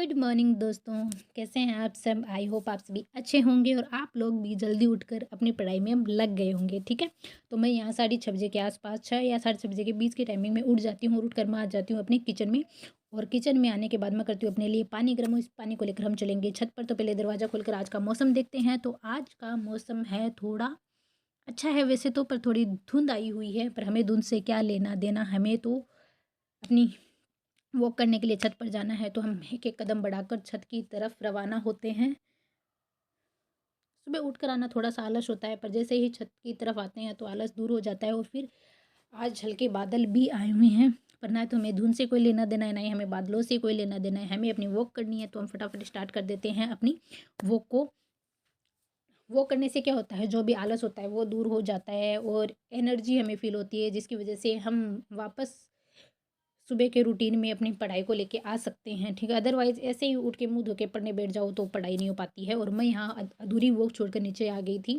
Good morning दोस्तों। कैसे हैं आप सब? आई होप आप सभी अच्छे होंगे और आप लोग भी जल्दी उठकर अपनी पढ़ाई में अब लग गए होंगे। ठीक है, तो मैं यहाँ 6:30 के आसपास 6 या 6:30 के बीच की टाइमिंग में उठ जाती हूँ और उठकर मैं आ जाती हूँ अपने किचन में। और किचन में आने के बाद मैं करती हूँ अपने लिए पानी गर्म। इस पानी को लेकर हम चलेंगे छत पर। तो पहले दरवाज़ा खोलकर आज का मौसम देखते हैं। तो आज का मौसम है थोड़ा अच्छा है वैसे तो, पर थोड़ी धुंध आई हुई है। पर हमें धुंध से क्या लेना देना, हमें तो अपनी वॉक करने के लिए छत पर जाना है। तो हम एक एक कदम बढ़ाकर छत की तरफ रवाना होते हैं। सुबह उठकर आना थोड़ा सा आलस होता है, पर जैसे ही छत की तरफ आते हैं तो आलस दूर हो जाता है। और फिर आज हल्के बादल भी आए हुए हैं, पर ना तो हमें धुंध से कोई लेना देना है, ना ही हमें बादलों से कोई लेना देना है। हमें अपनी वॉक करनी है, तो हम फटाफट स्टार्ट कर देते हैं अपनी वॉक को। वॉक करने से क्या होता है, जो भी आलस होता है वो दूर हो जाता है और एनर्जी हमें फील होती है, जिसकी वजह से हम वापस सुबह के रूटीन में अपनी पढ़ाई को लेके आ सकते हैं। ठीक है, अदरवाइज़ ऐसे ही उठ के मुँह धो के पढ़ने बैठ जाओ तो पढ़ाई नहीं हो पाती है। और मैं यहाँ अधूरी वॉक छोड़कर नीचे आ गई थी,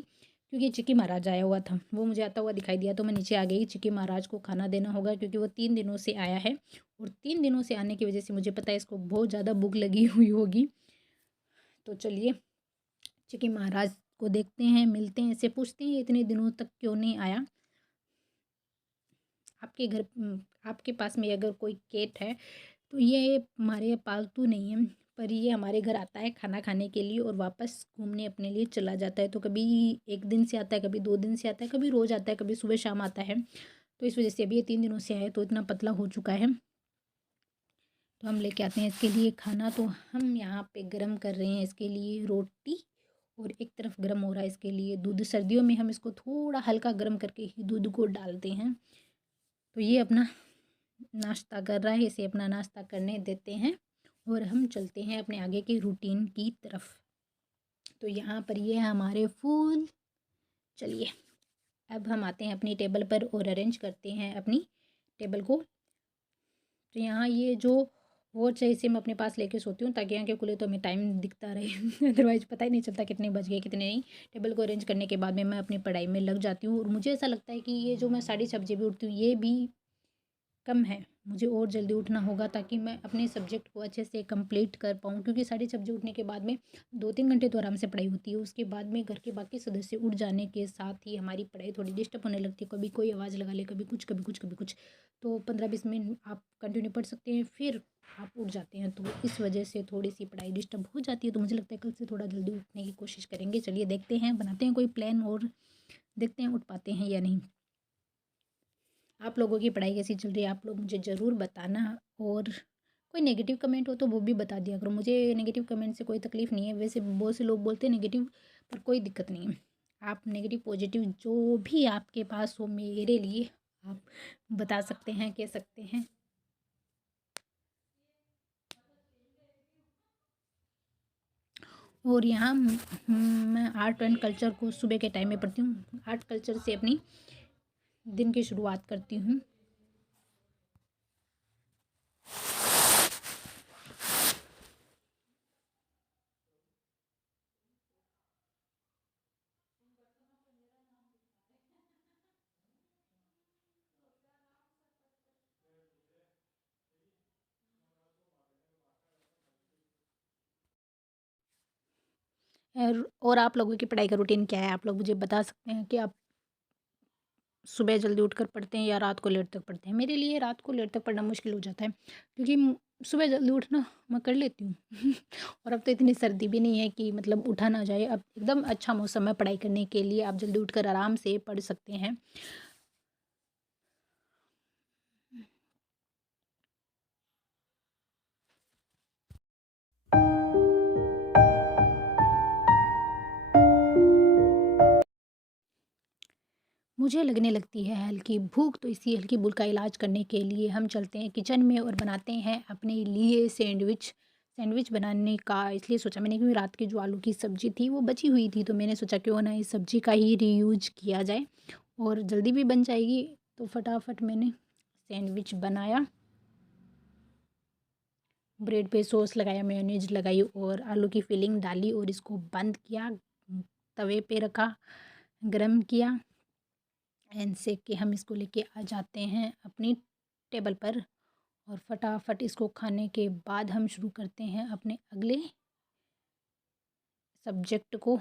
क्योंकि चिक्की महाराज आया हुआ था, वो मुझे आता हुआ दिखाई दिया तो मैं नीचे आ गई। चिक्की महाराज को खाना देना होगा, क्योंकि वो 3 दिनों से आया है और 3 दिनों से आने की वजह से मुझे पता है इसको बहुत ज़्यादा भूख लगी हुई होगी। तो चलिए चिक्की महाराज को देखते हैं, मिलते हैं, इससे पूछते हैं ये इतने दिनों तक क्यों नहीं आया। आपके घर आपके पास में अगर कोई केट है तो ये हमारे पालतू नहीं है, पर ये हमारे घर आता है खाना खाने के लिए और वापस घूमने अपने लिए चला जाता है। तो कभी 1 दिन से आता है, कभी 2 दिन से आता है, कभी रोज़ आता है, कभी सुबह शाम आता है। तो इस वजह से अभी ये 3 दिनों से आया तो इतना पतला हो चुका है। तो हम लेके आते हैं इसके लिए खाना। तो हम यहाँ पे गरम कर रहे हैं इसके लिए रोटी, और एक तरफ गरम हो रहा है इसके लिए दूध। सर्दियों में हम इसको थोड़ा हल्का गरम करके ही दूध को डालते हैं। तो ये अपना नाश्ता कर रहा है, इसे अपना नाश्ता करने देते हैं और हम चलते हैं अपने आगे की रूटीन की तरफ। तो यहाँ पर ये हमारे फूल। चलिए अब हम आते हैं अपनी टेबल पर और अरेंज करते हैं अपनी टेबल को। तो यहाँ ये जो वॉच है इसे मैं अपने पास लेके सोती हूँ, ताकि आँखें खुले तो हमें टाइम दिखता रहे अदरवाइज पता ही नहीं चलता कितने बज गए कितने नहीं। टेबल को अरेंज करने के बाद में मैं अपनी पढ़ाई में लग जाती हूँ। और मुझे ऐसा लगता है कि ये जो मैं 6:30 भी उठती हूँ ये भी कम है। मुझे और जल्दी उठना होगा ताकि मैं अपने सब्जेक्ट को अच्छे से कंप्लीट कर पाऊँ, क्योंकि 6:30 उठने के बाद में 2-3 घंटे तो आराम से पढ़ाई होती है। उसके बाद में घर के बाकी सदस्य उठ जाने के साथ ही हमारी पढ़ाई थोड़ी डिस्टर्ब होने लगती है। कभी कोई आवाज़ लगा ले, कभी कुछ कभी कुछ कभी कुछ। तो 15-20 मिनट आप कंटिन्यू पढ़ सकते हैं, फिर आप उठ जाते हैं। तो इस वजह से थोड़ी सी पढ़ाई डिस्टर्ब हो जाती है। तो मुझे लगता है कल से थोड़ा जल्दी उठने की कोशिश करेंगे। चलिए देखते हैं, बनाते हैं कोई प्लान और देखते हैं उठ पाते हैं या नहीं। आप लोगों की पढ़ाई कैसी चल रही है, आप लोग मुझे ज़रूर बताना। और कोई नेगेटिव कमेंट हो तो वो भी बता दिया करो। मुझे नेगेटिव कमेंट से कोई तकलीफ़ नहीं है, वैसे बहुत से लोग बोलते हैं नेगेटिव, पर कोई दिक्कत नहीं है। आप नेगेटिव पॉजिटिव जो भी आपके पास हो मेरे लिए आप बता सकते हैं, कह सकते हैं। और यहाँ मैं आर्ट एंड कल्चर को सुबह के टाइम में पढ़ती हूँ। आर्ट कल्चर से अपनी दिन की शुरुआत करती हूँ। और आप लोगों की पढ़ाई का रूटीन क्या है? आप लोग मुझे बता सकते हैं कि आप सुबह जल्दी उठकर पढ़ते हैं या रात को लेट तक पढ़ते हैं? मेरे लिए रात को लेट तक पढ़ना मुश्किल हो जाता है, क्योंकि सुबह जल्दी उठना मैं कर लेती हूँ और अब तो इतनी सर्दी भी नहीं है कि मतलब उठा ना जाए। अब एकदम अच्छा मौसम है पढ़ाई करने के लिए, आप जल्दी उठकर आराम से पढ़ सकते हैं। मुझे लगने लगती है हल्की भूख, तो इसी हल्की भूख का इलाज करने के लिए हम चलते हैं किचन में और बनाते हैं अपने लिए सैंडविच। सैंडविच बनाने का इसलिए सोचा मैंने, क्योंकि रात की जो आलू की सब्ज़ी थी वो बची हुई थी, तो मैंने सोचा क्यों ना इस सब्ज़ी का ही रीयूज किया जाए और जल्दी भी बन जाएगी। तो फटाफट मैंने सैंडविच बनाया, ब्रेड पे सॉस लगाया, मेयोनीज लगाई और आलू की फिलिंग डाली और इसको बंद किया, तवे पे रखा, गरम किया एंड सेक के हम इसको लेके आ जाते हैं अपनी टेबल पर। और फटाफट इसको खाने के बाद हम शुरू करते हैं अपने अगले सब्जेक्ट को।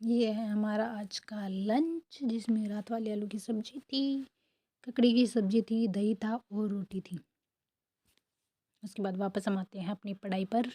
ये है हमारा आज का लंच, जिसमें रात वाली आलू की सब्जी थी, ककड़ी की सब्जी थी, दही था और रोटी थी। उसके बाद वापस हम आते हैं अपनी पढ़ाई पर।